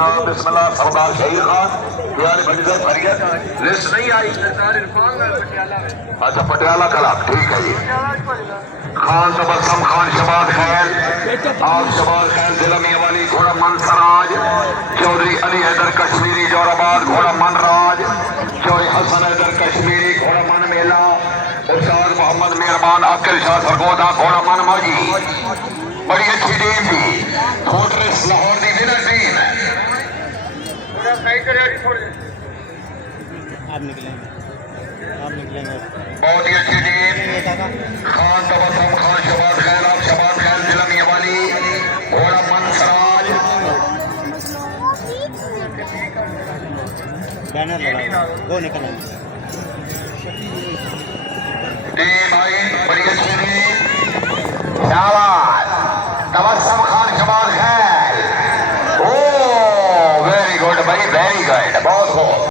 जनाब बिस्मिल्लाह सरदार शहीद खान यानी बड़ी से फरियत लिस्ट नहीं आई। अच्छा पटियाला कला ठीक है जी। खान तबस्सुम खान शबाद खैर आप शबाद खैर जिला मियावाली घोड़ा मनसराज चौधरी अली हैदर कश्मीरी जोराबाद घोड़ा मनराज चौधरी हसन हैदर कश्मीरी घोड़ा मन मेला उस्ताद मोहम्मद मेहरबान अक्ल शाह सरगोदा घोड़ा मन मौजी। बड़ी अच्छी टीम थी फोर्ट्रेस लाहौर की विनर टीम है। बहुत ही अच्छी टीम खान तबस्सुम खान शबाद खैर आप शबाद खैर जिला मियावाली घोड़ा मनसराज बैनर लगा वो निकल टीम आई बड़ी